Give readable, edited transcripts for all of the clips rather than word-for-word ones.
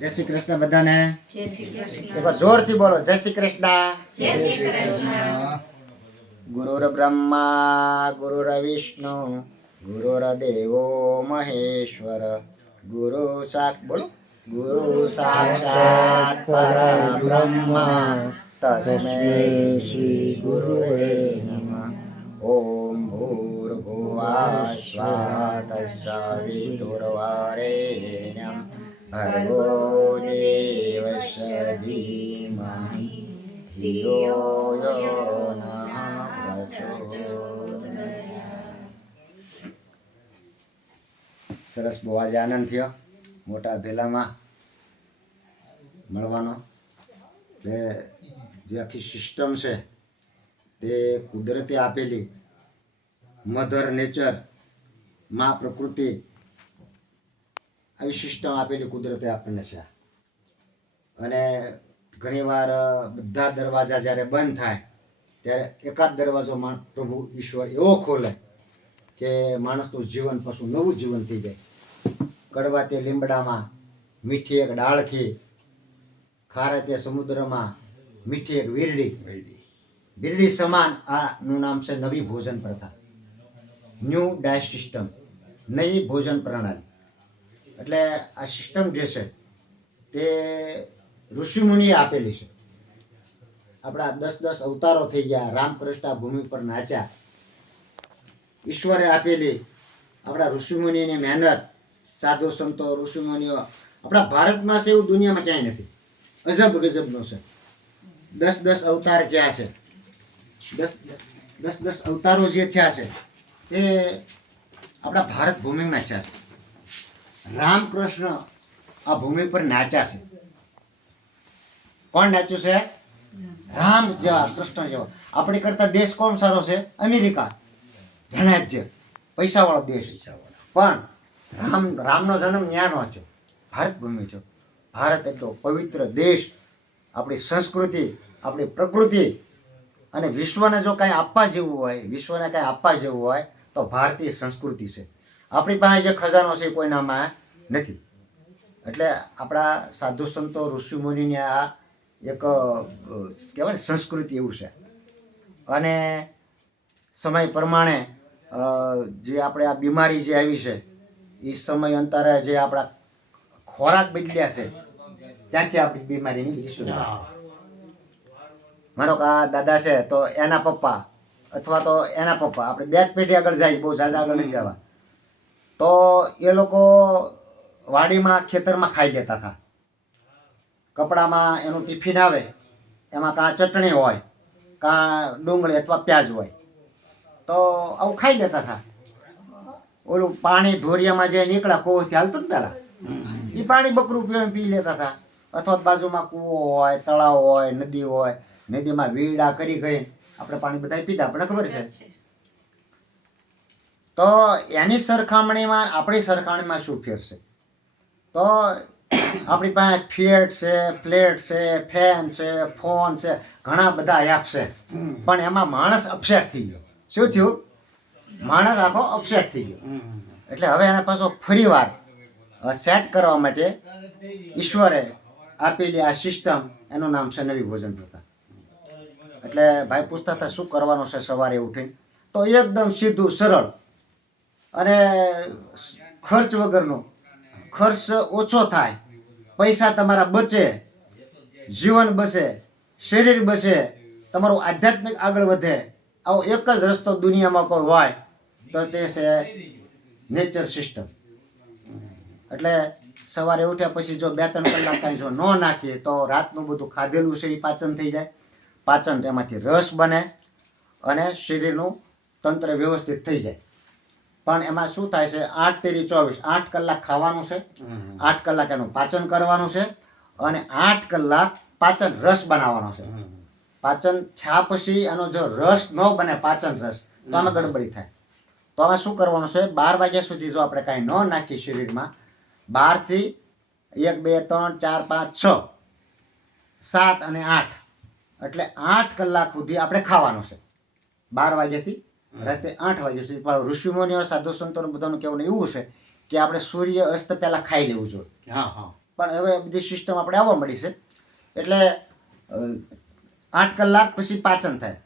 જય શ્રી કૃષ્ણ બધાને. જય શ્રી કૃષ્ણ. એકવાર જોરથી બોલો જય શ્રી કૃષ્ણ. જય શ્રી કૃષ્ણ. ગુરુર બ્રહ્મા ગુરુર્વિષ્ણુ ગુરુર્દેવો મહેશ્વર ગુરુ બોલો ગુરુ સાક્ષાત પરબ્રહ્મ તસ્મૈ શ્રી ગુરુવે નમઃ. ઓમ ભૂર્ભુવઃ સ્વાહ તત્સવિતુર્વરેણ્યં ભર્ગો દેવસ્ય ધીમહિ ધિયો યો નઃ પ્રચોદયાત્. સરસ, બહુ આજે આનંદ થયો મોટા ભેલામાં મળવાનો. એટલે જે આખી સિસ્ટમ છે તે કુદરતે આપેલી, મધર નેચર, માં પ્રકૃતિ, આવી સિસ્ટમ આપેલી કુદરતે આપણને છે. અને ઘણીવાર બધા દરવાજા જ્યારે બંધ થાય ત્યારે એકાદ દરવાજો પ્રભુ ઈશ્વર એવો ખોલે કે માણસનું જીવન પાછું નવું જીવન થઈ જાય. કડવા તે લીમડામાં, મીઠી એક ડાળખી, ખારા તે સમુદ્રમાં, મીઠી એક વીરડી સમાન આનું નામ છે નવી ભોજન પ્રથા, ન્યૂ ડાયટ સિસ્ટમ, નવી ભોજન પ્રણાલી. એટલે આ સિસ્ટમ જે છે તે ઋષિમુનિએ આપેલી છે. આપણા 10 અવતારો થઈ ગયા, રામકૃષ્ણ ભૂમિ પર નાચ્યા. ઈશ્વરે આપેલી આપણા ઋષિમુનિની મહેનત, સાધુ સંતો ઋષિમુનિઓ આપણા ભારતમાં છે એવું દુનિયામાં ક્યાંય નથી. અજબ ગજબનો છે. 10 અવતાર ક્યાં છે, 10 અવતારો જે થયા છે તે આપણા ભારત ભૂમિમાં થયા છે. રામકૃષ્ણ આ ભૂમિ પર નાચ્યા છે. કોણ નાચ્યું છે? રામ જેવા, કૃષ્ણ જેવા. આપણી કરતા દેશ કોણ સારો છે? અમેરિકા, ધનાઢ્ય, પૈસાવાળો દેશ. પણ રામનો જન્મ ન્યાનો થયો, ભારત ભૂમિ થયો. ભારત એટલો પવિત્ર દેશ, આપણી સંસ્કૃતિ, આપણી પ્રકૃતિ. અને વિશ્વને જો કાંઈ આપવા જેવું હોય, તો ભારતીય સંસ્કૃતિ છે. આપણી પાસે જે ખજાનો છે કોઈનામાં નથી. એટલે આપણા સાધુ સંતો ઋષિમુનિની આ એક કહેવાય ને સંસ્કૃતિ એવું છે. અને સમય પ્રમાણે જે આપણે આ બીમારી જે આવી છે એ સમય અંતરે જે આપણા ખોરાક બદલ્યા છે ત્યાંથી આપણી બીમારીની બીજી શરૂઆત. માનો કે આ દાદા છે તો એના પપ્પા અથવા તો એના પપ્પા, આપણે 2 પેઢી આગળ જાય, બહુ ઝાઝા આગળ નહીં જવા, તો એ લોકો વાડીમાં ખેતરમાં ખાઈ લેતા હતા. કપડામાં એનું ટિફિન આવે, એમાં કાં ચટણી હોય, કાં ડુંગળી અથવા પ્યાજ હોય, તો આવું ખાઈ લેતા હતા. ઓલું પાણી ધોરિયામાં જે નીકળ્યા કોહથી હાલતું ને પહેલાં, એ પાણી બકરું પી લેતા હતા. અથવા બાજુમાં કૂવો હોય, તળાવ હોય, નદી હોય, નદીમાં વીડા કરી આપણે પાણી બધા પીતા, આપણને ખબર છે. તો એની સરખામણીમાં આપણી સરખામણીમાં શું ફેર છે? તો આપણી પાસે ફિએટ છે, ફ્લેટ છે, ફેન છે, ફોન છે, ઘણા બધા એપ છે. પણ એમાં માણસ અપસેટ થઈ ગયો. શું થયું? માણસ આખો અપસેટ થઈ ગયો. એટલે હવે એને પાછો ફરીવાર સેટ કરવા માટે ઈશ્વરે આપેલી આ સિસ્ટમ, એનું નામ છે નવી ભોજન પ્રથા. એટલે ભાઈ પૂછતા હતા શું કરવાનું છે સવારે ઉઠીને, તો એકદમ સીધું સરળ અને ખર્ચ વગરનું. ખર્ચ ઓછો થાય, પૈસા તમારા બચે, જીવન બચે, શરીર બચે, તમારું આધ્યાત્મિક આગળ વધે. આવો એક જ રસ્તો દુનિયામાં કોઈ હોય તો તે છે નેચર સિસ્ટમ. એટલે સવારે ઉઠ્યા પછી જો 2-3 કલાક કાંઈ જો ન નાખીએ તો રાતનું બધું ખાધેલું છે એ પાચન થઈ જાય. પાચન એમાંથી રસ બને અને શરીરનું તંત્ર વ્યવસ્થિત થઈ જાય. પણ એમાં શું થાય છે, 8 તેરી 24, 8 કલાક ખાવાનું છે, 8 કલાક એનું પાચન કરવાનું છે, અને 8 કલાક પાચન રસ બનાવવાનો છે. પાચન થયા પછી એનો જો રસ ન બને, પાચન રસ, તો આમાં ગડબડી થાય. તો આમાં શું કરવાનું છે, 12 વાગ્યા સુધી જો આપણે કાંઈ ન નાખીએ શરીરમાં, 12 થી 1, 2, 3, 4, 5, 6, 7 અને 8, એટલે 8 કલાક સુધી આપણે ખાવાનું છે. 12 વાગ્યાથી રાતે 8 વાગ્યા સુધી. પણ ઋષિમુનિઓ, સાધુ સંતોનું બધાનું કહેવાનું એવું છે કે આપણે સૂર્ય અસ્ત પહેલાં ખાઈ લેવું જોઈએ. પણ હવે બધી સિસ્ટમ આપણે આવવા મળી છે. એટલે 8 કલાક પછી પાચન થાય.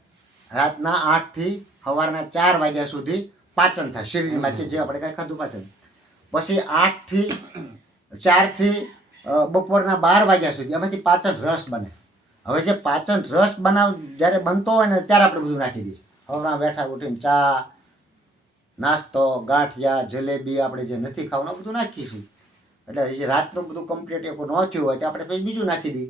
રાતના 8 થી સવારના 4 વાગ્યા સુધી પાચન થાય શરીરમાં, કે જે આપણે કાંઈ ખાધું પાચન. પછી 8 થી 4 થી બપોરના 12 વાગ્યા સુધી એમાંથી પાચન રસ બને. હવે જે પાચન રસ જ્યારે બનતો હોય ને ત્યારે આપણે બધું નાખી દઈએ. હવરા બેઠા ઉઠીને ચા, નાસ્તો, ગાંઠિયા, જલેબી આપણે જે નથી ખાવાનું બધું નાખીશું. એટલે જે રાતનું બધું કમ્પ્લીટ એક ન થયું હોય તો આપણે પછી બીજું નાખી દઈએ.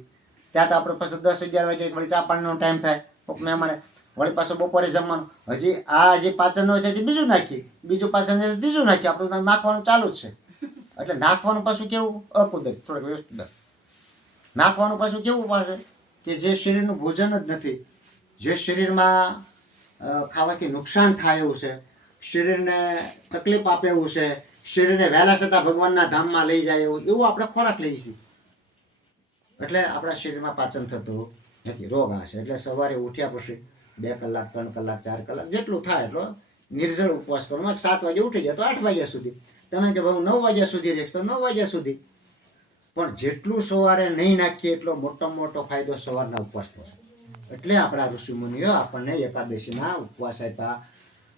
ત્યાં તો આપણે પાછું 10-11 વાગે વળી ચા પાણીનો ટાઈમ થાય. કોઈક મહેમાને વળી પાછું બપોરે જમવાનું. હજી આ જે પાચન ન હોય ત્યાંથી બીજું નાખીએ, બીજું પાચન ત્રીજું નાખીએ. આપણે નાખવાનું ચાલુ જ છે. એટલે નાખવાનું પાછું કેવું અકુદરત, થોડુંક વ્યવસ્થિત નાખવાનું પાછું કેવું પાસે કે જે શરીરનું ભોજન જ નથી, જે શરીરમાં ખાવાથી નુકસાન થાય એવું છે, શરીરને તકલીફ આપે એવું છે, શરીરને વહેલા છતાં ભગવાનના ધામમાં લઈ જાય એવું આપણે ખોરાક લઈએ છીએ. એટલે આપણા શરીરમાં પાચન થતું નથી, રોગ આવશે. એટલે સવારે ઉઠ્યા પછી 2 કલાક, 3 કલાક, 4 કલાક જેટલું થાય એટલો નિર્જળ ઉપવાસ કરવાનો. 7 વાગે ઉઠી જાય તો 8 વાગ્યા સુધી, તમે કે ભાઈ 9 વાગ્યા સુધી રહેશ તો 9 વાગ્યા સુધી. પણ જેટલું સવારે નહીં નાખીએ એટલો મોટામાં મોટો ફાયદો સવારના ઉપવાસનો છે. એટલે આપણા ઋષિમુનિઓ આપણને એકાદશીના ઉપવાસ આપ્યા,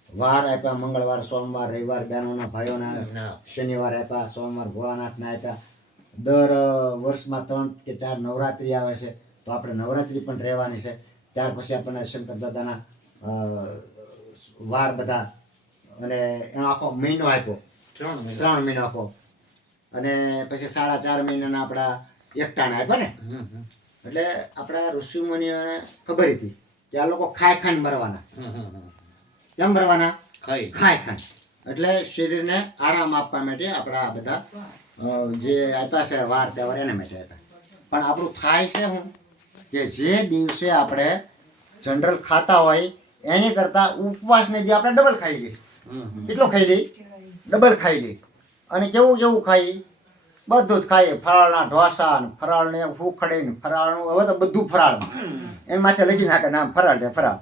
વાર આપ્યા. મંગળવાર, સોમવાર, રવિવાર બહેનોના ભાઈઓના, શનિવાર આપ્યા, સોમવાર ભોળાનાથના આપ્યા. દર વર્ષમાં 3 કે 4 નવરાત્રિ આવે છે તો આપણે નવરાત્રિ પણ રહેવાની છે. ત્યાર પછી આપણને શંકર દાદાના વાર બધા, અને એનો આખો મહિનો આપ્યો, 3 મહિનો આખો. અને પછી 4.5 મહિનાના આપણા એકટાણા આપ્યા ને. એટલે આપણા ઋષિમુનિઓને ખબર હતી કે આ લોકો ખાઈ ખાઈને મરવાના. કેમ મરવાના? ખાઈ ખાઈ. એટલે શરીરને આરામ આપવા માટે આપણા બધા જે આપ્યા છે વાર તહેવાર એના માટે આપ્યા. પણ આપણું થાય છે શું કે જે દિવસે આપણે જનરલ ખાતા હોય એની કરતાં ઉપવાસને જે આપણે ડબલ ખાઈ લઈએ. કેટલો ખાઈ લઈએ? ડબલ ખાઈ લઈએ. અને કેવું કેવું ખાઈ? બધું જ ખાઈએ. ફરાળના ઢોસા ને ફરાળને ઉખડી ને ફરાળનું, હવે તો બધું ફરાળમાં એની માથે લખી નાખે નામ ફરાળ છે ફરાળ.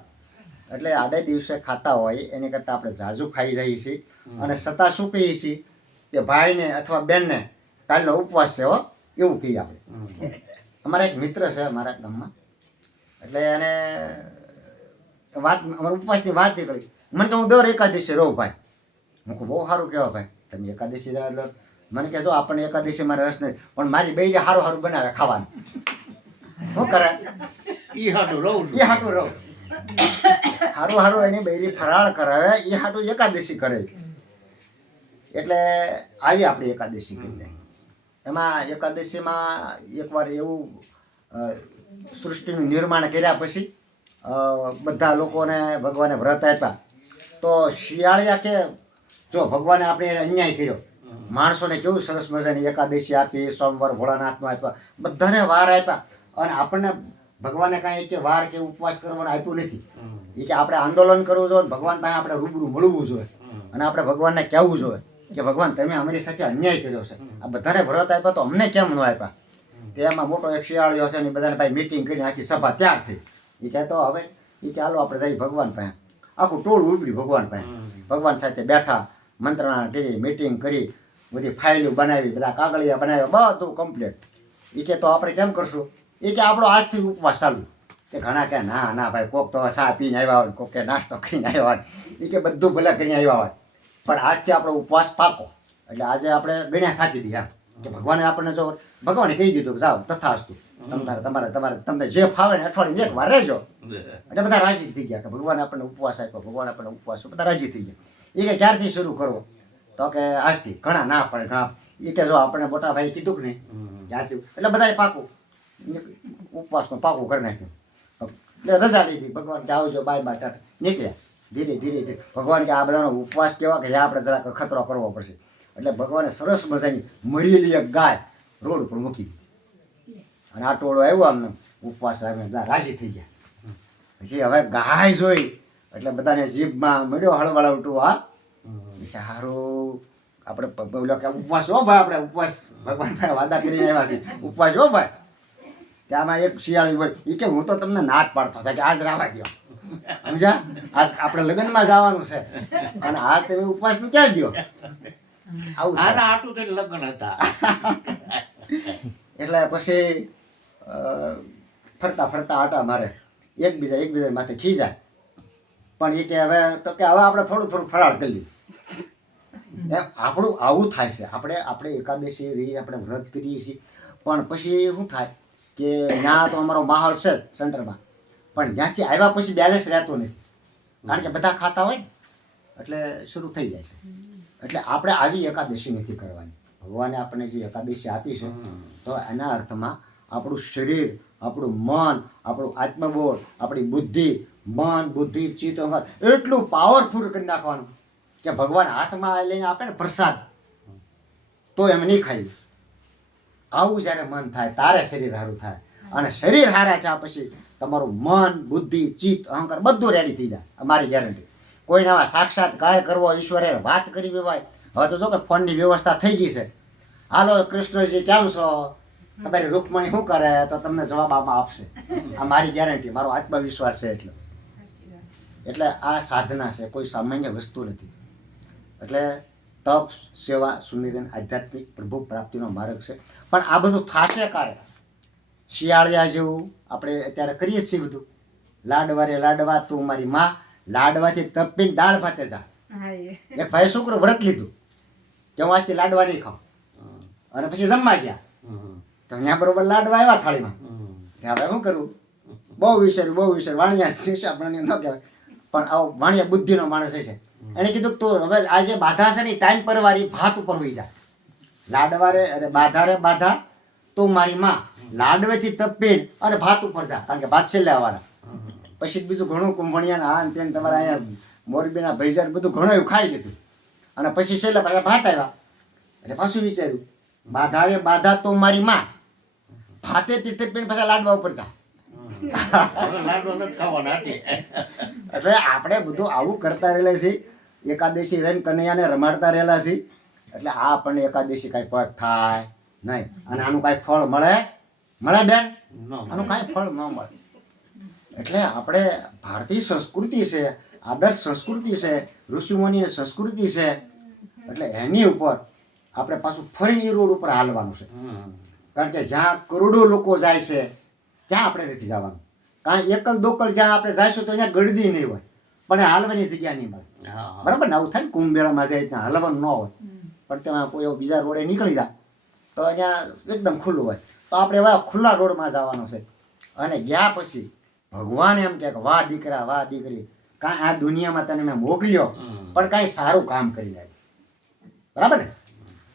એટલે આડે દિવસે ખાતા હોય એની કરતાં આપણે ઝાઝુ ખાઈ જઈએ છીએ. અને છતાં શું કહીએ છીએ કે ભાઈને અથવા બેનને કાલનો ઉપવાસ છે હો, એવું કહીએ આપણે. અમારા એક મિત્ર છે અમારા ગામમાં, એટલે એને વાત, અમારા ઉપવાસની વાત નીકળી. મને કે હું દર એકાદશી રહું ભાઈ. હું કહું બહુ સારું કહેવાય ભાઈ, તમે એકાદશી રહ્યા એટલે. મને કહેતો આપણને એકાદશીમાં રસ નહીં, પણ મારી બેય સારું સારું બનાવે ખાવાનું. શું કરે? એ હાટું રહું. સારું સારું એની બૈરી ફરાળ કરાવે, એ હાટું એકાદશી કરે. એટલે આવી આપણી એકાદશી કરી લે. એમાં એકાદશીમાં એકવાર એવું સૃષ્ટિનું નિર્માણ કર્યા પછી બધા લોકોને ભગવાને વ્રત આપ્યા. તો શિયાળિયા કે જો ભગવાને આપણે અન્યાય કર્યો, માણસોને કેવું સરસ મજાની એકાદશી આપી, સોમવાર ભોળાનાથનો આપ્યા, બધાને વાર આપ્યા. અને આપણને ભગવાને કાંઈ કે વાર કે ઉપવાસ કરવાનું આપ્યું નથી. એ કે આપણે આંદોલન કરવું જોઈએ, ભગવાન પાસે આપણે રૂબરૂ મળવું જોઈએ, અને આપણે ભગવાનને કહેવું જોઈએ કે ભગવાન તમે અમારી સાથે અન્યાય કર્યો છે, આ બધાને વ્રત આપ્યા તો અમને કેમ ન આપ્યા. તેમાં મોટો એક શિયાળિયો છે ને બધાને ભાઈ મિટિંગ કરી આખી સભા તૈયાર થઈ. એ કહેતો હવે એ કે હાલો આપણે જઈએ ભગવાન પાસે. આખું ટોળું ઉપડ્યું ભગવાન પાસે. ભગવાન સાથે બેઠા, મંત્રણા કરી, મિટિંગ કરી, બધી ફાઇલો બનાવી, બધા કાગળિયા બનાવ્યા, બધું કમ્પ્લીટ. એ કે તો આપણે કેમ કરશું? એ કે આપણો આજથી ઉપવાસ ચાલુ. કે ઘણા કે ના ના ભાઈ, કોક તો ચા પીને આવ્યા હોય, કોક કે નાસ્તો કરીને આવ્યા હોય, એ કે બધું ભલે કરીને આવ્યા હોય, પણ આજથી આપણો ઉપવાસ પાકો. એટલે આજે આપણે ગણ્યા થાકી દઈએ એમ કે ભગવાને આપણને જો ભગવાને કહી દીધું કે જાઓ તથાસ્તુ, તમને જે ફાવે ને અઠવાડિયે 1 વાર રહેજો. એટલે બધા રાજી થઈ ગયા કે ભગવાને આપણને ઉપવાસ આપ્યો, ભગવાન આપણને ઉપવાસ, બધા રાજી થઈ ગયા. એ કે ક્યારથી શરૂ કરવો? તો કે આજથી. ઘણા ના પડે, ઘણા એ કે જો આપણે મોટા ભાઈ કીધું કે નહીં આજથી, એટલે બધાએ પાકું ઉપવાસનું પાકું કરી નાખ્યું. એટલે રજા લીધી. ભગવાન કે આવજો, બાય બાય, ટાટા, નીકળ્યા. ધીરે ધીરે ધીરે ભગવાન કે આ બધાનો ઉપવાસ કેવા કે આપણે જરાક ખતરો કરવો પડશે. એટલે ભગવાને સરસ મજાની મરેલી એક ગાય રોડ ઉપર મૂકી. અને આ ટોળો આવ્યો આમને ઉપવાસ, અમે રાજી થઈ ગયા. પછી હવે ગાય જોઈ એટલે બધાને જીભમાં મળ્યો હળવળ ઉઠવું. હા સારું, આપણે બોલો કે ઉપવાસ હો ભાઈ, આપણે ઉપવાસ ભગવાન ભાઈ વાદા કરીને આવ્યા છે, ઉપવાસ હો ભાઈ. ત્યાંમાં એક શિયાળી બોલ, એ કે હું તો તમને નાત પાડતો હતા કે આજ રાવા દો, સમજ્યા? આજ આપણે લગ્નમાં જવાનું છે અને આજ તમે ઉપવાસનું ક્યાં દો? આવું આટલું લગ્ન હતા. એટલે પછી ફરતા ફરતા આટા મારે એકબીજા માથે ખીજાય. પણ એ કે હવે આપણે થોડું થોડું ફરાળ કરી લઈએ. એમ આપણું આવું થાય છે. આપણે એકાદશી રહી, આપણે વ્રત કરીએ છીએ, પણ પછી શું થાય કે ત્યાં તો અમારો માહોલ છે જ સેન્ટરમાં, પણ ત્યાંથી આવ્યા પછી બેલેન્સ રહેતું નથી. કારણ કે બધા ખાતા હોય ને એટલે શરૂ થઈ જાય છે. એટલે આપણે આવી એકાદશી નથી કરવાની. ભગવાને આપણને જે એકાદશી આપી છે તો એના અર્થમાં આપણું શરીર, આપણું મન, આપણું આત્મબોળ, આપણી બુદ્ધિ, મન, બુદ્ધિ, ચિત્ત, અહંકાર એટલું પાવરફુલ કરી નાખવાનું કે ભગવાન હાથમાં લઈને આપે ને પ્રસાદ તો એમ નહીં ખાઈ. આવું જ્યારે મન થાય તારે શરીર સારું થાય. અને શરીર હારા થયા પછી તમારું મન, બુદ્ધિ, ચિત્ત, અહંકાર બધું રેડી થઈ જાય. અમારી ગેરંટી. કોઈને આવા સાક્ષાત્કાર કરવો, ઈશ્વરે વાત કરી હોય. હવે તો જો કે ફોનની વ્યવસ્થા થઈ ગઈ છે. હાલો કૃષ્ણજી કેમ છો, તમારી રૂકમણી શું કરે, તો તમને જવાબ આમાં આપશે. આ મારી ગેરંટી, મારો આત્મવિશ્વાસ છે. એટલે આ સાધના છે, કોઈ સામાન્ય વસ્તુ નથી. એટલે તપ, સેવા, સુનિર્જન, આધ્યાત્મિક પ્રભુ પ્રાપ્તિનો માર્ગ છે. પણ આ બધું થાશે ક્યારે? શિયાળિયા જેવું આપણે અત્યારે કરીએ છીએ બધું. લાડવા રે લાડવા તું મારી માં, લાડવાથી તપીને દાળ ભાતે જા. એક ભાઈ છોકરો વ્રત લીધું કે હું આજથી લાડવા નહીં ખાઉં, અને પછી જમવા ગયા તો અહીંયા બરોબર લાડવા આવ્યા થાળીમાં. હવે શું કરવું? બહુ વિચાર્યું. વાણિયા શિષ્ય આપણને ન કહેવાય, પણ આવો વાણિયા બુદ્ધિનો માણસ છે. એને કીધું તો હવે આ જે બાધા છે ને ટાઈમ પર વાળી ભાત ઉપર હોઈ જાય. લાડવા રે અરે બાધા તું મારી માં, લાડવેથી તપીને અને ભાત ઉપર જા. કારણ કે ભાત છેલ્લે આવવાના. પછી બીજું ઘણું કુંભણિયા આ તેમ તમારા અહીંયા મોરબીના ભૈજાર બધું ઘણું એવું ખાઈ લીધું. અને પછી છેલ્લે પાછા ભાત આવ્યા એટલે પાછું વિચાર્યું બાધા તો મારી માં, ભાતેથી તપીને પાછા લાડવા ઉપર જા. એટલે આપણે બધું આવું કરતા રહેલા છીએ. એકાદશી રહીને કનૈયાને રમાડતા રહેલા છીએ. એટલે આ આપણને એકાદશી કાંઈ પગ થાય નહીં. અને આનું કાંઈ ફળ મળે બેન? આનું કાંઈ ફળ ન મળે. એટલે આપણે ભારતીય સંસ્કૃતિ છે, આદર્શ સંસ્કૃતિ છે, ઋષિમુનિની સંસ્કૃતિ છે. એટલે એની ઉપર આપણે પાછું ફરીને એ રોડ ઉપર હાલવાનું છે. કારણ કે જ્યાં કરોડો લોકો જાય છે ત્યાં આપણે નથી જવાનું. કારણ એકલ દોકલ જ્યાં આપણે જઈશું તો અહીંયા ગળદી નહીં હોય, પણ હાલવાની જગ્યા નહીં મળે. બરાબર ને? આવું થાય ને કુંભ મેળામાં જાય ત્યાં હલવાનું ન હોય, પણ તેમાં કોઈ બીજા રોડે નીકળી જાય તો અહીંયા એકદમ ખુલ્લું હોય. તો આપણે એવા ખુલ્લા રોડમાં જવાનું છે. અને ગયા પછી ભગવાન એમ કે વાહ દીકરા, વાહ દીકરી, કાંઈ આ દુનિયામાં તને મેં મોકલ્યો પણ કાંઈ સારું કામ કરી જાય. બરાબર ને?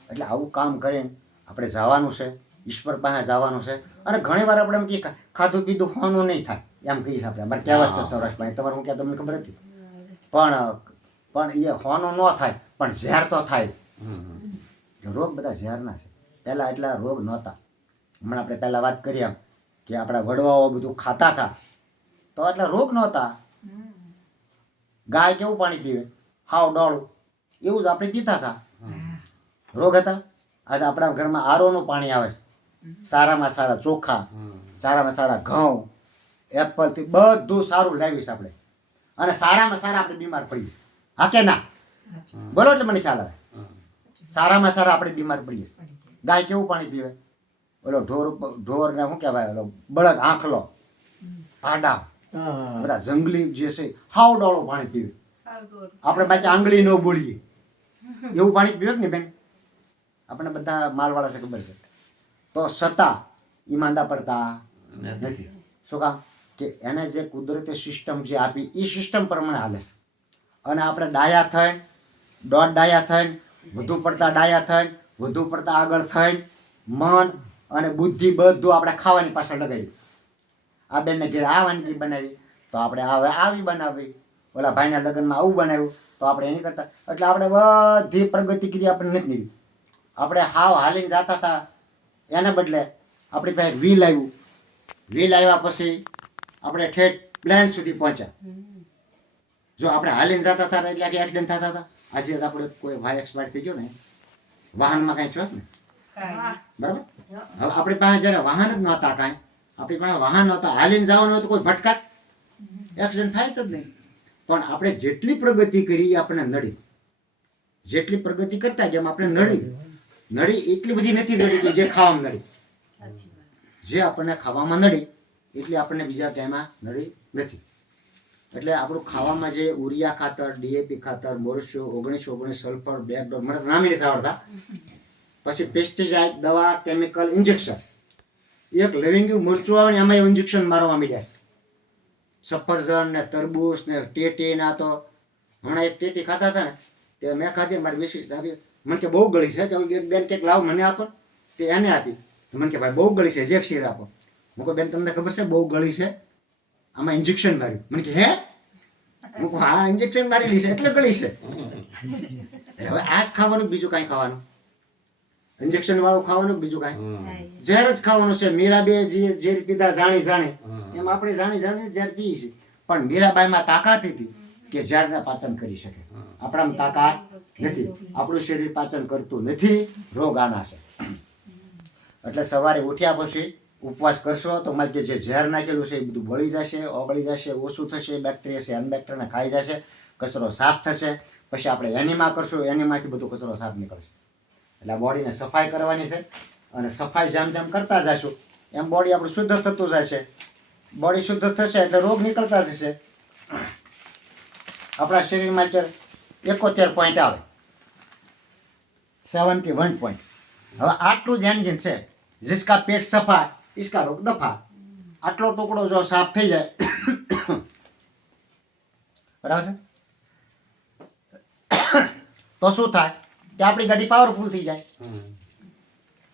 એટલે આવું કામ કરીને આપણે જવાનું છે, ઈશ્વર પાસે જવાનું છે. અને ઘણી વાર આપણે એમ કે ખાધું પીધું હોવાનું નહીં થાય એમ કહીશ આપણે. અમારે કહેવત છે સૌરાષ્ટ્રમાં. તમારે હું ક્યાં તમને ખબર હતી? પણ એ હોવાનું ન થાય, પણ ઝેર તો થાય. રોગ બધા ઝેરના છે. પહેલાં એટલા રોગ નહોતા. હમણાં આપણે પહેલાં વાત કરીએ એમ કે આપણા વડવાઓ બધું ખાતા હતા તો એટલા રોગ નહોતા. ગાય કેવું પાણી પીવે? હાવ ડોળું. એવું જ આપણે પીતા હતા. રોગ હતા? આજે આપણા ઘરમાં આરોનું પાણી આવે છે. સારામાં સારા ચોખા, સારામાં સારા ઘઉં, એપલથી બધું સારું લાવીશ આપણે. અને સારામાં સારા આપણે બીમાર પડીએ. હા કે ના? બોલો એટલે મને ખ્યાલ આવે. સારામાં સારા આપણે બીમાર પડીએ. ગાય કેવું પાણી પીવે? ઓલો ઢોરને શું કહેવાય? ઓલો બળદ, આંખલો, ભાડા, બધા જંગલી જે છે હાવ ડોળું પાણી પીવે. આપણે બાકી આંગળી ન બોલીએ એવું પાણી પીવે ને બેન? આપણે બધા માલવાળા છે, ખબર છે. તો છતાં ઈમાંદા પડતા નથી. શું કામ? કે એને જે કુદરતી સિસ્ટમ જે આપી એ સિસ્ટમ પ્રમાણે હાલે છે. અને આપણે ડાયા થઈને, દોઢ ડાયા થઈને, વધુ પડતા ડાયા થઈને, વધુ પડતા આગળ થઈને મન અને બુદ્ધિ બધું આપણે ખાવાની પાછળ લગાવી. આ બેનને ઘેર આ વાનગી બનાવી તો આપણે હવે આવી બનાવી, ઓલા ભાઈના લગ્નમાં આવું બનાવ્યું તો આપણે એની કરતા. એટલે આપણે બધી પ્રગતિ કરી આપણે નથી નીકળી. આપણે હાવ હાલીને જતા હતા એને બદલે આપણી પાસે વ્હીલ આવ્યું. વ્હીલ આવ્યા પછી આપણે ઠેઠ પ્લેન સુધી પહોંચ્યા. જો આપણે હાલીને જતા હતા એટલે કે એક્સિડન્ટ થતા હતા. આજે આપણે કોઈ ભાઈ એક્સપાયર થઈ ગયો ને, વાહનમાં કાંઈ થયો ને, બરાબર? હવે આપણી પાસે જ્યારે વાહન જ નહોતા, કાંઈ આપણી પાસે વાહન નહોતા, હાલીને જવાનું હતું, કોઈ ભટકાત, એક્સિડન્ટ થાય જ નહીં. પણ આપણે જેટલી પ્રગતિ કરી આપણને નડી. જેટલી પ્રગતિ કરતા જેમ આપણે નડી એટલી બધી નથી નડી કે જે ખાવામાં નડી. જે આપણને ખાવામાં નડી એટલી આપણને બીજા ક્યાંયમાં નડી નથી. એટલે આપણું ખાવામાં જે ઉરિયા ખાતર, ડીએપી ખાતર, બોરસ્યો, 1919 સલ્ફર, બ્લેક ડોગ, મને નામ નથી આવડતા, પછી પેસ્ટિસાઇડ, દવા, કેમિકલ, ઇન્જેક્શન, એક લવિંગી મરચું આવે ને એમાં ઇન્જેક્શન મારવા માંડ્યા છે. સફરજન ને તરબૂચ ને ટેટી ના તો હમણાં એક ટેટી ખાતા હતા ને તે મેં ખાધી, મારી મિસિસ આપી, મને કે બહુ ગળી છે, તો એક બેન કે લાવ મને આપો, તે એને આપી, મને કે ભાઈ બહુ ગળી છે, એક શીર આપો. હું કહું બેન તમને ખબર છે બહુ ગળી છે, આમાં ઇન્જેક્શન માર્યું. મને કે હે? હું કહું હા ઇન્જેક્શન મારેલી છે એટલે ગળી છે. હવે આ જ ખાવાનું, બીજું કાંઈ ખાવાનું? ઇન્જેક્શન વાળું ખાવાનું, બીજું કાંઈ ઝેર જ ખાવાનું છે. મીરાબે જે ઝેર પીધા જાણી જાણી, એમ આપણે જાણી જાણી ઝેર પીએ છીએ. પણ મીરાબાઈમાં તાકાત હતી કે ઝેરને પાચન કરી શકે. આપણામાં તાકાત નથી, આપણું શરીર પાચન કરતું નથી, રોગ આના છે. એટલે સવારે ઉઠ્યા પછી ઉપવાસ કરશો તો મારે જે ઝેર નાખેલું છે એ બધું બળી જશે, ઓગળી જશે, ઓછું થશે, બેક્ટેરિયા છે અનબેક્ટેરિયાને ખાઈ જશે, કચરો સાફ થશે. પછી આપણે એનીમા કરશું, એનીમાંથી બધું કચરો સાફ નીકળશે. એટલે બોડીને સફાઈ કરવાની છે, અને સફાઈ જેમ જેમ કરતા જશું એમ બોડી આપણું શુદ્ધ થતું જશે. બોડી શુદ્ધ થશે એટલે રોગ નીકળતા જશે. આપણા શરીરમાં અત્યારે 71 પોઈન્ટ આવે, 71 પોઈન્ટ. હવે આટલું જ એન્જિન છે, जिसका पेट सफा इसका रोग दफा. આટલો ટુકડો જો સાફ થઈ જાય બરાબર છે તો શું થાય કે આપણી ગાડી પાવરફુલ થઈ જાય.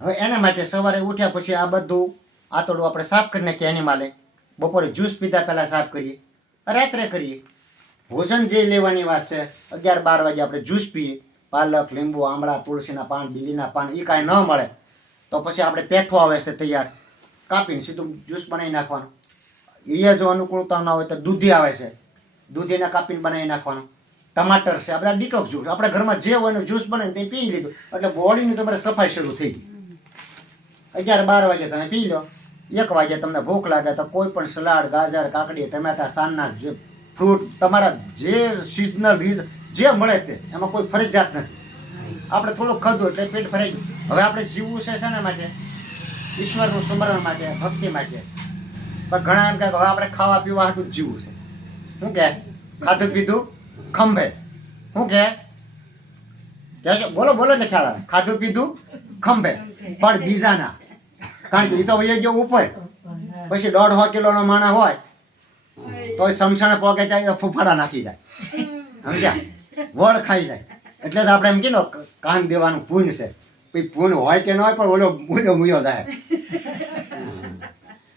હવે એના માટે સવારે ઉઠ્યા પછી આ બધું આતરડું આપણે સાફ કરી નાખીએ. એનિમાલે બપોરે જ્યુસ પીધા પહેલાં સાફ કરીએ, રાત્રે કરીએ. ભોજન જે લેવાની વાત છે 11-12 વાગે આપણે જ્યુસ પીએ, પાલક, લીંબુ, આમળા, તુલસીના પાન, બીલીના પાન, એ કાંઈ ન મળે તો પછી આપણે પેઠો આવે છે તૈયાર, કાપીને સીધું જ્યુસ બનાવી નાખવાનું. એ જો અનુકૂળતા ન હોય તો દૂધી આવે છે, દૂધીને કાપીને બનાવી નાખવાનું. ટમાટર છે, આ બધા ડિટોક્સ જ્યુસ આપણા ઘરમાં જે હોય એનું જ્યુસ બને તે પી લીધું એટલે બોડીની તમારે સફાઈ શરૂ થઈ ગઈ. 11-12 વાગે તમે પી લો. 1 વાગે તમને ભૂખ લાગે તો કોઈ પણ સલાડ, ગાજર, કાકડી, ટમેટા, સાનના જે ફ્રૂટ તમારા જે સિઝનલ જે મળે તે, એમાં કોઈ ફરજિયાત નથી. આપણે થોડુંક ખાધું એટલે પેટ ભરાઈ ગયું. હવે આપણે જીવવું છે શાના માટે? ઈશ્વરનું સ્મરણ માટે, ભક્તિ માટે. પણ ઘણા એમ કહે હવે આપણે ખાવા પીવા હાટું જ જીવવું છે. શું કહે? ખાધું પીધું ખંભે. શું કહે? બોલો બોલો એટલે ખ્યાલ આવે. ખાધું પીધું ખંભે, પણ બીજાના. કારણ કે એ તો વહી ગયો ઉપર. પછી 1.5 કિલોનો માણસ હોય તો સમસણ પોકે જાય તો ફૂફાડા નાખી જાય, સમજ્યા? વળ ખાઈ જાય. એટલે જ આપણે એમ કીધું કાન દેવાનું પૂન છે. પછી પૂન હોય કે ન હોય પણ ઓલો મુયો જાય.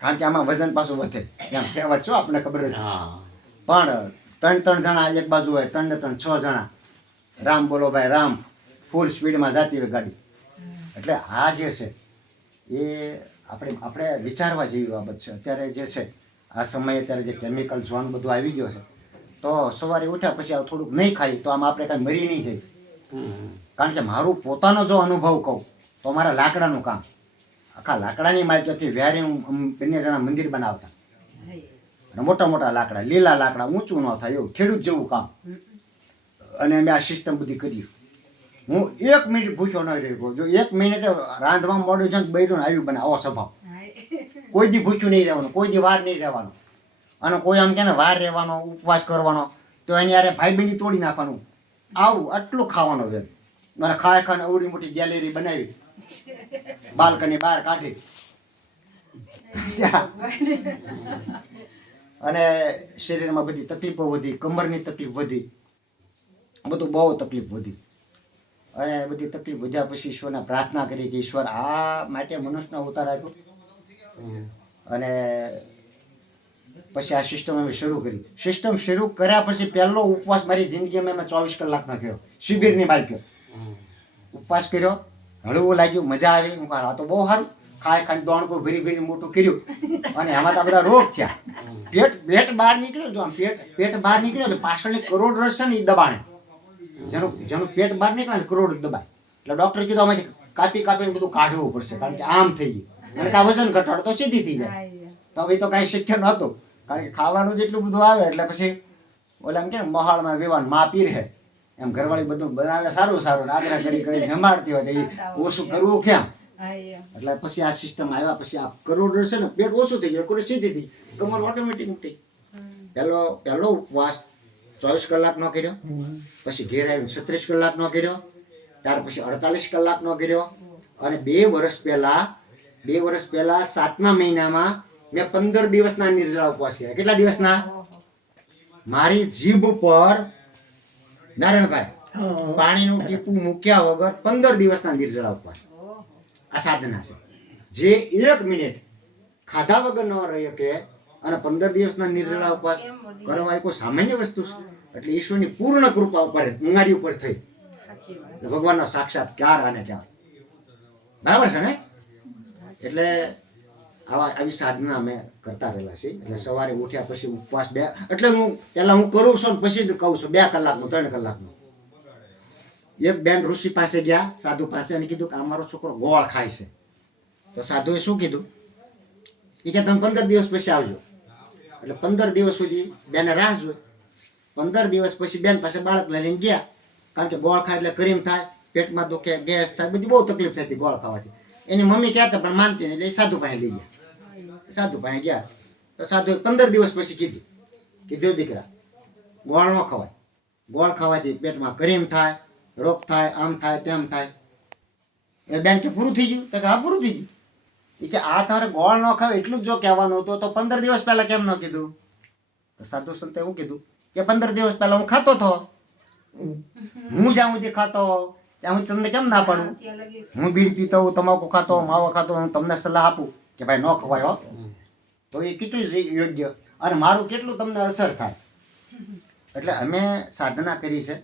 કારણ કે આમાં વજન પાછું વધે એમ કહેવત છો, આપણને ખબર જ. પણ 3 જણા એક બાજુ હોય, 3 ને 3 6 જણા. રામ બોલો ભાઈ રામ, ફૂલ સ્પીડમાં જતી હોય ગાડી. એટલે આ જે છે એ આપણે વિચારવા જેવી બાબત છે. અત્યારે જે છે આ સમયે અત્યારે જે કેમિકલ ઝોન બધું આવી ગયો છે, તો સવારે ઉઠ્યા પછી આ થોડુંક નહીં ખાઈ તો આમાં આપણે કાંઈ મરી નહીં જાય. કારણ કે મારું પોતાનો જો અનુભવ કહું તો મારા લાકડાનું કામ, આખા લાકડાની માહિતીથી વ્યારી હું બંને જણા મંદિર બનાવતા. અને મોટા મોટા લાકડા, લીલા લાકડા, ઊંચું ન થાય એવું ખેડૂત જેવું કામ. અને અમે આ સિસ્ટમ બધી કરી. હું 1 મિનિટ ભૂખ્યો ન રહ્યો. જો 1 મિનિટ રાંધવા મોડું છે ને બૈરું આવ્યું બને આવો સ્વભાવ. કોઈ દી ભૂખ્યું નહીં રહેવાનું, કોઈ દી વાર નહીં રહેવાનું. અને કોઈ આમ કે ને વાર રહેવાનો, ઉપવાસ કરવાનો તો એની યારે ભાઈબંધી તોડી નાખવાનું. આવું આટલું ખાવાનું છે. મને ખાય ખાને અવડી મોટી ગેલેરી બનાવી, બાલ્કની બહાર કાઢી. અને શરીરમાં બધી તકલીફો વધી, કમરની તકલીફ વધી, બધું બહુ તકલીફ વધી. અને બધી તકલીફ વધ્યા પછી ઈશ્વરને પ્રાર્થના કરી કે ઈશ્વર આ માટે મનુષ્યનો અવતાર આપ્યો. અને પછી આ સિસ્ટમ અમે શરૂ કરી. સિસ્ટમ શરૂ કર્યા પછી પહેલો ઉપવાસ મારી જિંદગીમાં મેં 24 કલાકનો કર્યો. શિબિરની બહાર ગયો, ઉપવાસ કર્યો, હળવું લાગ્યું, મજા આવી. હું આ તો બહુ સારું. ખાઈ ખાઈને દોણકું ભરી ભરી મોટું કર્યું અને એમાં તો બધા રોગ થયા. પેટ બહાર નીકળ્યું. જો આમ પેટ બહાર નીકળ્યું એટલે પાછળની કરોડરસ છે ને એ દબાણે. જેનું પેટ બહાર નીકળે ને કરોડ દબાય. એટલે ડૉક્ટરે કીધું આમાંથી કાપીને બધું કાઢવું પડશે. કારણ કે આમ થઈ ગયું. અને કાં વજન ઘટાડો તો સીધી થઈ જાય. તો હવે તો કાંઈ શક્ય નહોતું. કારણ કે ખાવાનું જ એટલું બધું આવે એટલે પછી ઓલા એમ કે મહાળમાં વિવાન માં પીરે એમ ઘરવાળી બધું બનાવે સારું સારું આગ્રહ કરી જમાડતી હોય તો એ ઓછું કરવું કેમ? એટલે પછી આ સિસ્ટમ આવ્યા પછી આ કરોડ છે ને પેટ ઓછું થઈ ગયું કોઈ સીધી થઈ કમર ઓટોમેટિક ઉઠી. પહેલો ઉપવાસ 24 કલાકનો કર્યો, પછી ઘેર આવીને 36 કલાકનો કર્યો, ત્યાર પછી 48 કલાકનો કર્યો, અને 2 વર્ષ પહેલા 7મા મહિનામાં મેં 15 દિવસના નિર્જળા ઉપવાસ કર્યા. કેટલા દિવસના? મારી જીભ પર નારાયણભાઈ પાણીનું ટીપું મૂક્યા વગર 15 દિવસના નિર્જળા ઉપવાસ. આ સાધના છે. જે 1 મિનિટ ખાધા વગર ન રહી શકે અને 15 દિવસના નિર્જળા ઉપવાસ કરવા એ કોઈ સામાન્ય વસ્તુ છે. એટલે ઈશ્વરની પૂર્ણ કૃપા ઉપર ઉંગારી ઉપર થઈ ભગવાનનો સાક્ષાત્કાર આને કહેવાય. બરાબર છે ને? એટલે આવી સાધના અમે કરતા રહેલા છીએ. એટલે સવારે ઉઠ્યા પછી ઉપવાસ એટલે હું કરું છું ને પછી જ કહું છું 2 કલાકનું 3 કલાકનું. એક બેન ઋષિ પાસે ગયા, સાધુ પાસે, અને કીધું કે અમારો છોકરો ગોળ ખાય છે. તો સાધુએ શું કીધું? એ કે તમે 15 દિવસ પછી આવજો. એટલે 15 દિવસ સુધી બેને રાહ જોઈ. 15 દિવસ પછી બેન પાસે બાળક લઈને ગયા. કારણ કે ગોળ ખાય એટલે કરીમ થાય, પેટમાં દુખે, ગેસ થાય, બધી બહુ તકલીફ થતી ગોળ ખાવાથી. એની મમ્મી કહેતા પણ માનતી નહીં, એટલે એ સાધુ પાસે લઈ ગયા. સાધુ પાસે ગયા તો સાધુએ 15 દિવસ પછી કીધું દીકરા ગોળ ન ખવાય, ગોળ ખાવાથી પેટમાં કરીમ થાય, રોગ થાય, આમ થાય, તેમ થાય. એ બેન કે પૂરું થઈ ગયું? તો કે હા પૂરું થઈ ગયું. એ કે આ તારે ગોળ ન ખાવ એટલું જ જો કહેવાનું હતું તો 15 દિવસ પહેલા કેમ ન કીધું? તો સાધુ સંતે એવું કીધું કે 15 દિવસ પહેલા હું ખાતો હતો, હું જ્યાં સુધી ખાતો ત્યાં હું તમને કેમ ના પાડું? હું બીડી પીતો હોઉં, તમાકુ ખાતો હોઉં, માવો ખાતો હોઉં, હું તમને સલાહ આપું કે ભાઈ ન ખવાય હો, તો એ કેટલું યોગ્ય અને મારું કેટલું તમને અસર થાય. એટલે અમે સાધના કરી છે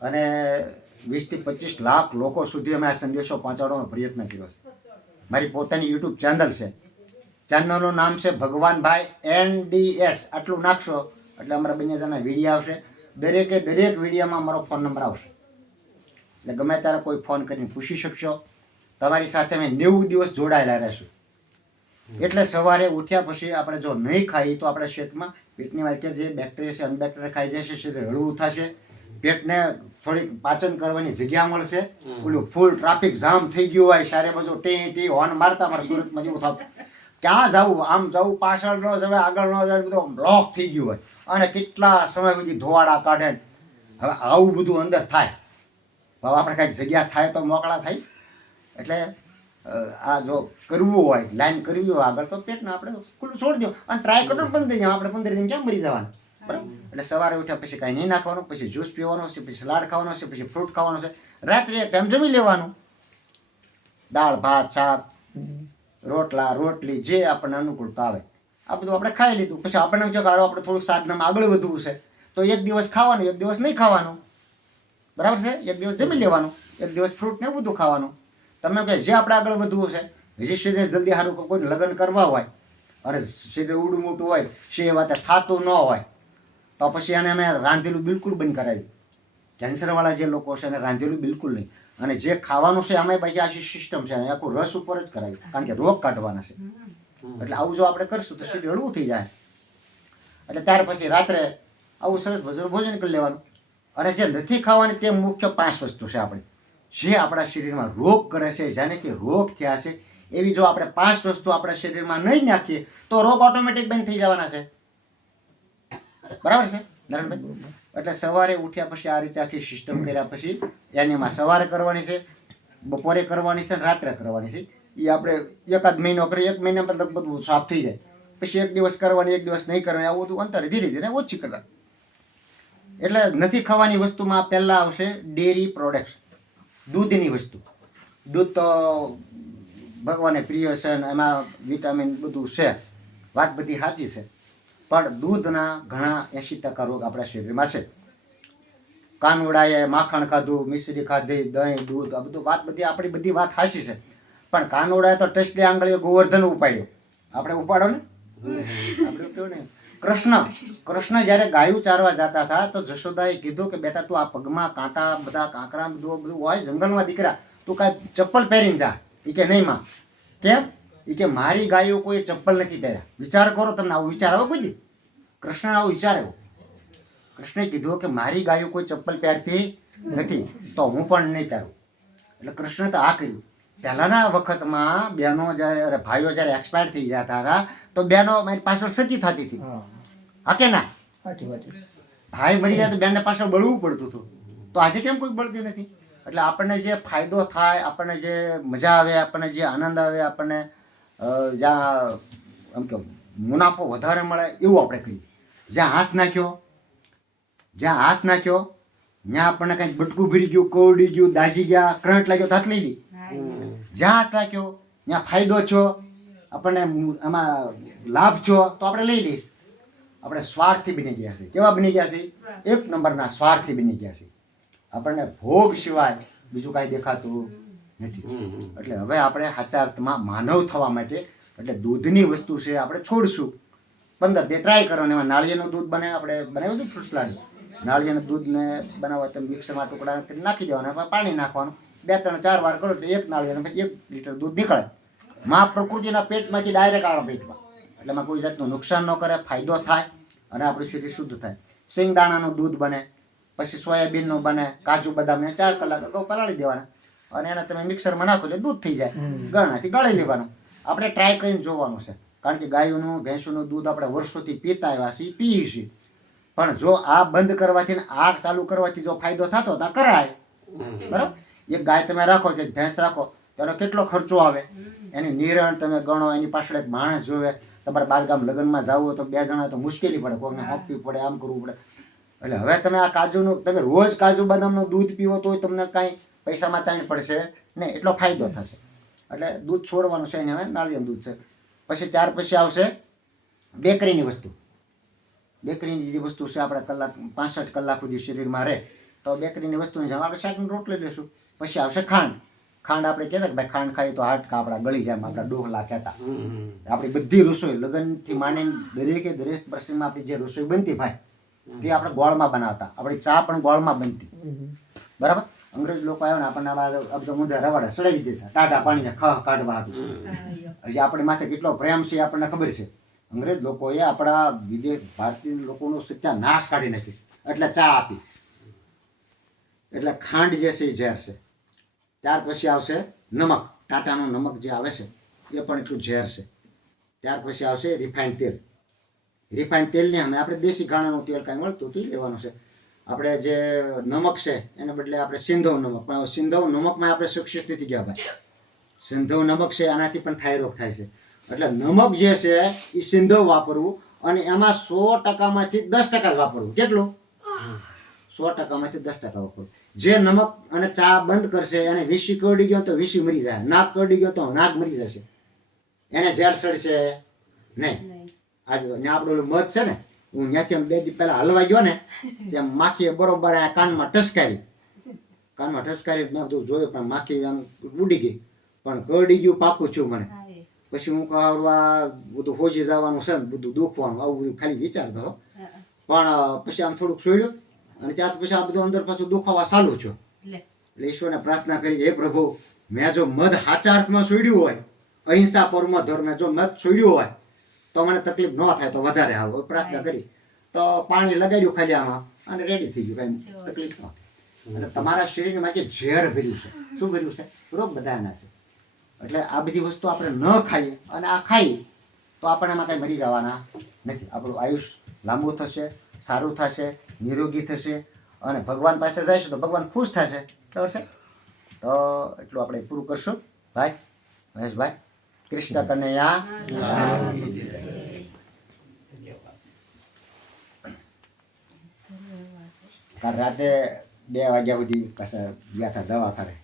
અને 20 થી 25 લાખ લોકો સુધી અમે આ સંદેશો પહોંચાડવાનો પ્રયત્ન કર્યો છે. મારી પોતાની યુટ્યુબ ચેનલ છે. ચેનલનું નામ છે ભગવાનભાઈ NDS. આટલું નાખશો એટલે અમારા બંને જણા વિડીયો આવશે. દરેક વિડીયોમાં અમારો ફોન નંબર આવશે. એટલે ગમે ત્યારે કોઈ ફોન કરીને પૂછી શકશો. તમારી સાથે અમે 90 દિવસ જોડાયેલા રહેશું. એટલે સવારે ઉઠ્યા પછી આપણે જો નહીં ખાઈએ તો આપણા શરીરમાં પેટની વાતે જે બેક્ટેરિયા છે, અનબેક્ટેરિયા ખાઈ જાય છે, શરીર હળવું થશે, પેટને થોડીક પાચન કરવાની જગ્યા મળશે. ઓલું ફૂલ ટ્રાફિક જામ થઈ ગયું હોય, સારે બાજુ ટી હોર્ન મારતા અમારા સુરતમાં જેવું થતું, ક્યાં જવું, આમ જવું, પાછળ ન જવાય, આગળ ન જવાય, બધું બ્લોક થઈ ગયું હોય અને કેટલા સમય સુધી ધોવાડા કાઢે. હવે આવું બધું અંદર થાય, હવે આપણે કાંઈક જગ્યા થાય તો મોકળા થાય. એટલે આ જો કરવું હોય, લાઈન કરવી હોય આગળ, તો પેટને આપણે ખુલ્લું છોડી દો અને ટ્રાય કરો બંધ થઈ જાય. આપણે 15 દિન ક્યાં મરી જવાના? બરાબર. એટલે સવારે ઉઠ્યા પછી કાંઈ નહીં નાખવાનું, પછી જ્યુસ પીવાનો છે, પછી સલાડ ખાવાનો છે, પછી ફ્રૂટ ખાવાનું છે. રાત્રે એક ટાઈમ જમી લેવાનું, દાળ ભાત શાક રોટલા રોટલી જે આપણને અનુકૂળતા આવે આ બધું આપણે ખાઈ લીધું. પછી આપણને જો આપણે થોડુંક સાધનામાં આગળ વધવું છે તો એક દિવસ ખાવાનું, એક દિવસ નહીં ખાવાનું. બરાબર છે? એક દિવસ જમી લેવાનું, એક દિવસ ફ્રૂટ ને બધું ખાવાનું. તમે કહે જે આપણે આગળ વધવું છે, હજી શરીર જલ્દી સારું કોઈ લગ્ન કરવા હોય અને શરીર ઉડું મોટું હોય, છે એ વાતે થતું ન હોય તો પછી એને અમે રાંધેલું બિલકુલ બંધ કરાવ્યું. કેન્સરવાળા જે લોકો છે એને રાંધેલું બિલકુલ નહીં. અને જે ખાવાનું છે એમાં બાકી આખી સિસ્ટમ છે, આખું રસ ઉપર જ કરાવ્યું, કારણ કે રોગ કાઢવાના છે. એટલે આવું જો આપણે કરશું તો શરીર હળવું થઈ જાય. એટલે ત્યાર પછી રાત્રે આવું સરસ ભોજન કરી લેવાનું. અને જે નથી ખાવાની તે મુખ્ય 5 વસ્તુ છે આપણી, જે આપણા શરીરમાં રોગ કરે છે, જેને કે રોગ થયા છે, એવી જો આપણે 5 વસ્તુ આપણા શરીરમાં નહીં નાખીએ તો રોગ ઓટોમેટિક બંધ થઈ જવાના છે. બરાબર છે નારાયણભાઈ? એટલે સવારે ઉઠ્યા પછી આ રીતે આખી સિસ્ટમ કર્યા પછી એનીમાં સવારે કરવાની છે, બપોરે કરવાની છે, રાત્રે કરવાની છે. એ આપણે એકાદ મહિનો કરીએ, 1 મહિનામાં બધું સાફ થઈ જાય. પછી એક દિવસ કરવાની, એક દિવસ નહીં કરવાની, આવું બધું અંતરે ધીરે ધીરે ઓછી કરવાની. એટલે નથી ખાવાની વસ્તુમાં પહેલાં આવશે ડેરી પ્રોડક્ટ્સ, દૂધની વસ્તુ. દૂધ તો ભગવાને પ્રિય છે અને એમાં વિટામિન બધું છે, વાત બધી સાચી છે. પણ દૂધના ઘણા 80% રોગ આપણા શરીરમાં છે. કાનુડાએ માખણ ખાધું, મિશ્રી ખાધી, દહીં, દૂધ, આ બધું વાત આપણી બધી વાત સાચી છે. પણ કાનુડાએ તો ટેસ્ટલી આંગળીએ ગોવર્ધન ઉપાડ્યો, આપણે ઉપાડો ને? આપણે કેવું ને, કૃષ્ણ જ્યારે ગાયું ચારવા જતા હતા તો જશોદાએ કીધું કે બેટા તું આ પગમાં કાંટા, બધા કાંકરા બધું હોય જંગલમાં, દીકરા તું કાંઈ ચપ્પલ પહેરીને જા. એ કે નહીં માં. કેમ? એ કે મારી ગાયો કોઈ ચપ્પલ નથી પહેર્યા. વિચાર કરો, તમને આવો વિચાર આવે કોઈ દી? કૃષ્ણ આવો વિચાર આવ્યો. કૃષ્ણે કીધું કે મારી ગાયો કોઈ ચપ્પલ પહેરતી નથી તો હું પણ નહીં પહેરું. એટલે કૃષ્ણે તો આ કર્યું. પહેલાના વખતમાં બહેનો જ્યારે ભાઈઓ જ્યારે એક્સપાયર થઈ જતા હતા તો બહેનો મારી પાછળ સતી થતી હતી. હા કે ના? ભાઈ મરી જાય તો બેનને પાછળ બળવું પડતું હતું. તો આજે કેમ કોઈ બળતી નથી? એટલે આપણને જે ફાયદો થાય, આપણને જે મજા આવે, આપણને જે આનંદ આવે, આપણને જ્યાં એમ કે મુનાફો વધારે મળે એવું આપણે કહીએ. જ્યાં હાથ નાખ્યો ત્યાં આપણને કંઈક બટકું ભરી ગયું, કોરડી ગયું, દાઝી ગયા, કરંટ લાગ્યો તો હાથ લઈ લી. જ્યાં હાથ નાખ્યો ત્યાં ફાયદો છો, આપણને એમાં લાભ છો તો આપણે લઈ લઈશ. આપણે સ્વાર્થી બની ગયા છે. કેવા બની ગયા છે? એક નંબરના સ્વાર્થી બની ગયા છે. આપણને ભોગ સિવાય બીજું કાંઈ દેખાતું નથી. એટલે હવે આપણે સાચા અર્થમાં માનવ થવા માટે એટલે દૂધની વસ્તુ છે આપણે છોડશું. 15 દે ટ્રાય કરવાનું. એમાં નાળિયેરનું દૂધ બને, આપણે બનાવ્યું હતું ફ્રૂટ સલાડ. નાળિયેરના દૂધને બનાવવા તમે મિક્સરમાં ટુકડા કરી નાખી દેવાના, એમાં પાણી નાખવાનું, 2 3 4 વાર કરો એટલે 1 નાળિયેર પછી 1 લીટર દૂધ નીકળે. માં પ્રકૃતિના પેટમાંથી ડાયરેક્ટ આપણા પેટમાં. એટલે એમાં કોઈ જાતનું નુકસાન ન કરે, ફાયદો થાય અને આપણું શરીર શુદ્ધ થાય. સિંગદાણાનું દૂધ બને, પછી સોયાબીનનું બને, કાજુ બદામને 4 કલાક અગાઉ પલાળી દેવાના અને એને તમે મિક્સરમાં નાખો એટલે દૂધ થઈ જાય. ગળણાથી ગળી લેવાનું. આપણે ટ્રાય કરીને જોવાનું છે, કારણ કે ગાયોનું ભેંસોનું દૂધ આપણે વર્ષોથી પીતા આવ્યા છીએ, પીએ છીએ. પણ જો આ બંધ કરવાથી ને આ ચાલુ કરવાથી જો ફાયદો થતો તો કરાય. બરાબર? એક ગાય તમે રાખો કે ભેંસ રાખો તો એનો કેટલો ખર્ચો આવે, એની નિરણ તમે ગણો, એની પાછળ એક માણસ જોવે. તમારે બારગામ લગ્નમાં જવું હોય તો 2 જણા તો મુશ્કેલી પડે, કોઈને આપવી પડે, આમ કરવું પડે. એટલે હવે તમે આ કાજુનું તમે રોજ કાજુ બદામનું દૂધ પીવો તો તમને કાંઈ પૈસામાં તાણ પડશે નહીં, એટલો ફાયદો થશે. એટલે દૂધ છોડવાનું છે. એને હવે નાળિયેર દૂધ છે. પછી ત્યાર પછી આવશે બેકરીની વસ્તુ. બેકરીની જે વસ્તુ છે આપણે 65 કલાક સુધી શરીરમાં રહે તો બેકરીની વસ્તુની જેમ આપણે શાકની રોટલી લઈશું. પછી આવશે ખાંડ. ખાંડ આપણે કહેતા કે ભાઈ ખાંડ ખાઈ તો હાડકા આપણા ગળી જાય, આપણા ડોહલા કહેતા. આપણી બધી રસોઈ લગ્નથી માંડીને દરેક પ્રસંગમાં આપણી જે રસોઈ બનતી ભાઈ તે આપણે ગોળમાં બનાવતા. આપણી ચા પણ ગોળમાં બનતી. બરાબર? અંગ્રેજ લોકો આવ્યા ને આપણને આ મુદ્દે રવાડે સડાવી દીધા ટાઢા પાણીને ખહ કાઢવા હતું. હજી આપણી માથે કેટલો પ્રેમ છે આપણને ખબર છે. અંગ્રેજ લોકોએ આપણા વિદેશ ભારતીય લોકોનો સત્યાનાશ કાઢી નાખ્યો એટલે ચા આપી. એટલે ખાંડ જે છે એ ઝેર છે. ત્યાર પછી આવશે નમક. ટાટાનું નમક જે આવે છે એ પણ એટલું ઝેર છે. ત્યાર પછી આવશે રિફાઇન્ડ તેલ. રિફાઇન્ડ તેલને અમે આપણે દેશી ઘાણાનું તેલ કાંઈ મળતું તે લેવાનું છે. આપણે જે નમક છે એને બદલે આપણે સિંધવ નમક, પણ સિંધવ નમકમાં આપણે સક્સેસ નથી ગયા ભાઈ. સિંધવ નમક છે આનાથી પણ થાઇરોગ થાય છે. એટલે નમક જે છે એ સિંધવ વાપરવું અને એમાં 100%માંથી 10% જ વાપરવું. કેટલું? 100%માંથી 10% વાપરવું. જે નમક અને ચા બંધ કરશે એને વિસી કરડી ગયો તો વિસી મરી જાય, નાક કરડી ગયો તો નાક મરી જશે, એને ઝેર સડશે નહીં. આજ આપણું મધ છે ને, હું ત્યાંથી 2 દી પહેલા હલવા ગયો ને ત્યાં માખીએ બરોબર આ કાનમાં ટસકારી મેં બધું જોયું પણ માખી આમ ઉડી ગઈ, પણ કરડી ગયું પાકું છું મને. પછી હું કહું આ બધું હોજી જવાનું છે ને બધું દુખવાનું, આવું બધું ખાલી વિચારતો. પણ પછી આમ થોડુંક સોડ્યું અને ત્યાર પછી આ બધું અંદર પાછું દુખાવા ચાલુ છું. એટલે ઈશ્વરને પ્રાર્થના કરી, હે પ્રભુ, મેં જો મધ સાચા અર્થમાં છોડ્યું હોય, અહિંસા પરમો ધર્મે જો મધ છોડ્યું હોય તો મને તકલીફ ન થાય તો વધારે આવું. પ્રાર્થના કરી તો પાણી લગાડ્યું ખાલી આમાં અને રેડી થઈ ગયું, કાંઈ તકલીફ ન થાય. એટલે તમારા શરીરમાં જે ઝેર ભર્યું છે, શું ભર્યું છે? રોગ બધાના છે. એટલે આ બધી વસ્તુ આપણે ન ખાઈએ અને આ ખાઈએ તો આપણે એમાં કાંઈ મરી જવાના નથી. આપણું આયુષ લાંબુ થશે, સારું થશે, નિરોગી થશે અને ભગવાન પાસે જઈશું તો ભગવાન ખુશ થશે. બરાબર છે? તો એટલું આપણે પૂરું કરશું ભાઈ મહેશભાઈ. કૃષ્ણ કનૈયા. કાલ રાતે 2 વાગ્યા સુધી પાછા ગયા હતા દવાખાને.